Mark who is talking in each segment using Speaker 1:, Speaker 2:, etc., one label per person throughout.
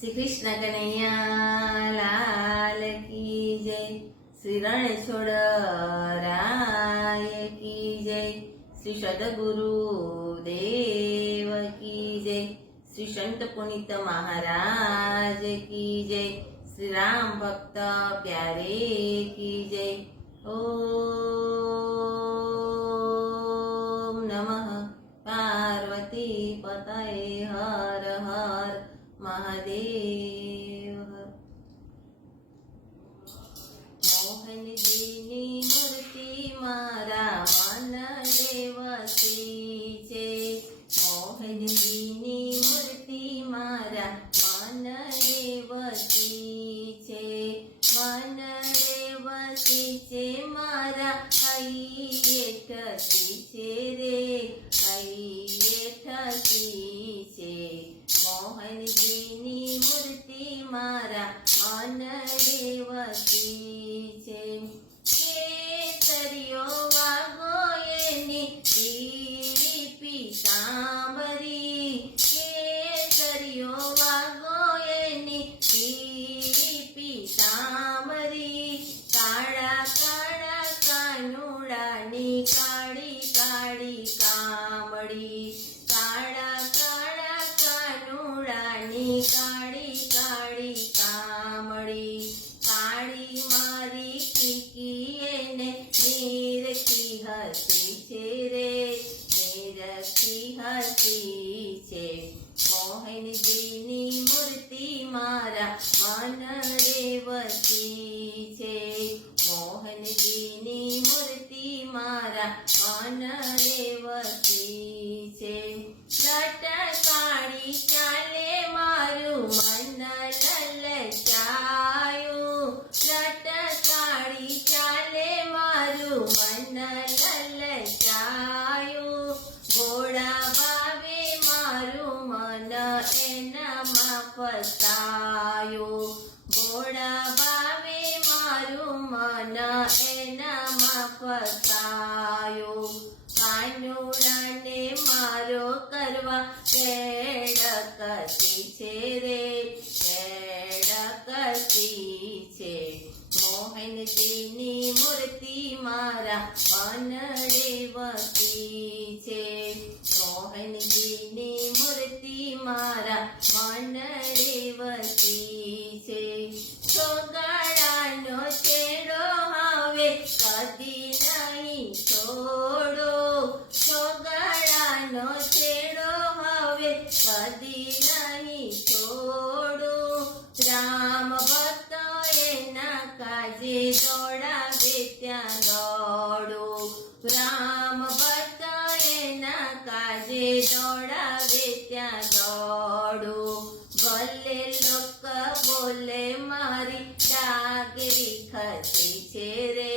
Speaker 1: શ્રી કૃષ્ણ કનૈયા લાલ કી જય શ્રી રણછોડ રાય કી જય શ્રી સદગુરુ દેવ કી જય શ્રી સંત પુનિત મહારાજ કી જય શ્રી રામ ભક્ત પ્યારે કી જય ઓમ મહાદેવ. મોહનજીની મૂર્તિ મારા મન દેવસી છે. મોહનજીની મૂર્તિ મારા મન દેવસી છે. મન દેવસી છે મારા હૈયે ઠસી છે રે, હૈયે ઠસી છે. મોહનજીની મૂર્તિ મારા મન દેવસી છે. કેસરીઓ વાગો એની પીળી પીતાંબરી. કેસરીઓ વાગો એની પીળી પીતાંબરી. કાળા કાળા કાનુડાની કાળી કાળી કામડી કાળા કાળા કાનુડાની કાળી મોહનજીની મૂર્તિ મારા મન રેવતી છે. મોહનજીની મૂર્તિ મારા મન રેવતી છે. લટકાળી ચાલે મારું મન લલચાયું લટકાળી ચાલે મારું મન મન એનામાં ફસાયો. ઘોડા ભાવે મારું મન એનામાં ફસાયો. કાનુડાને મારો કરવા કેડ કસી છે રે કેડ કસી છે. મોહનજીની મૂર્તિ મારા મન મૂર્તિ મારા મન રેવતી છે. છોગાડાનો ચેડો હવે કદી નહીં છોડો. છોગાડાનો ચેડો હવે કદી નહીં છોડો. રામ ભક્ત એના કાજે દોડાવે ત્યાં દોડો. રામ ભક્ત એના કાજે દોડાવે ત્યાં દોડો, ભલે લોક બોલે મારી ડાગરી ખસી છે રે,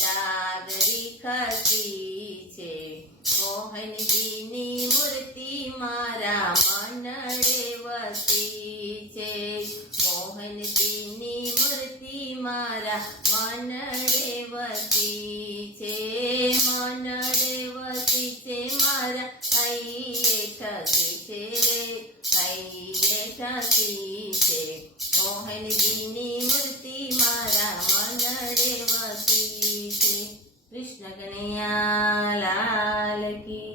Speaker 1: ડાગરી ખસી છે. મોહનજીની મૂર્તિ મારા મન રેવતી છે. મોહનજીની મૂર્તિ મારા મન રેવતી છે. મન રેવતી છે મારા હૈયે ઠસી છે રે હૈયે છે. મોહનજીની મૂર્તિ મારા મનડે વસી છે. કૃષ્ણ કનૈયા લાલ કી